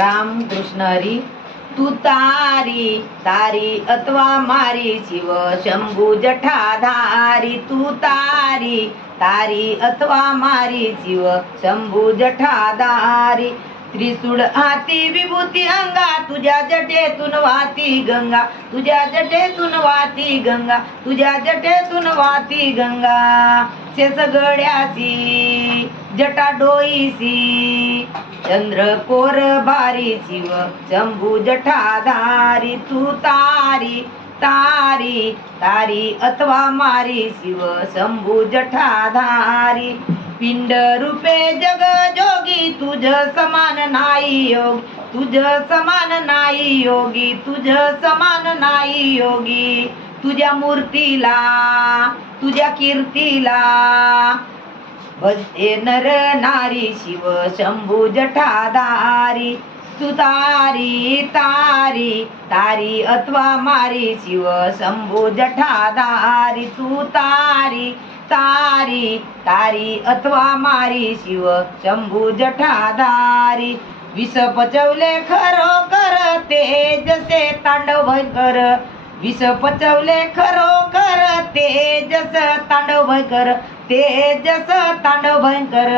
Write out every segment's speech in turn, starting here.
राम कृष्ण हरी. तू तारी तारी अथवा मारी शिव शंभू जठाधारी. तू तारी तारी अथवा मारी शिव शंभू जठाधारी. त्रिशूळ हाती विभूती अंगा तुझ्या जटेतून वाहती गंगा. तुझ्या जटेतून वाहती गंगा. तुझ्या जटेतून वाहती गंगा. शेष गड्याची जटा डोईसी चंद्रकोर भारी शिव शंभू जठाधारी. तू तारी तारी तारी अथवा मारी शिव शंभू जठाधारी. पिंड रूपे जग जोगी तुझ समान नाही योगी. तुझ समान नाही योगी. तुझ समान नाही योगी. तुझ्या मूर्तीला तुझ्या कीर्तीला भजते नर नारी शिव शंभू जठाधारी. तू तारी तारी तारी अथवा मारी शिव शंभू जठाधारी. तू तारी तारी तारी अथवा मारी शिव शंभू जठाधारी. विष पचवले खरोखर तेजसे तांडव भयंकर. विष पचवले खरोखर तेजस तांडव भयंकर. तेजस तांडव भयंकर.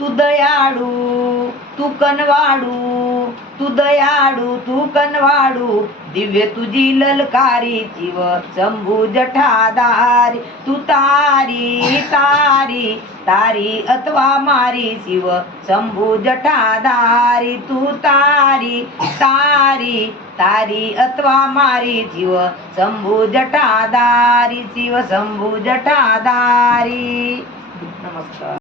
तू दयाळू तू कनवाडू. तू दयाळू तू कनवाडू. दिव्य तुझी ललकारी शिव शंभू जठाधारी. तू तारी तारी तारी अथवा मारी शिव शंभू जठाधारी. तू तारी तारी तारी अथवा मारी शिव शंभू जठाधारी. शिव शंभू जठाधारी. नमस्कार.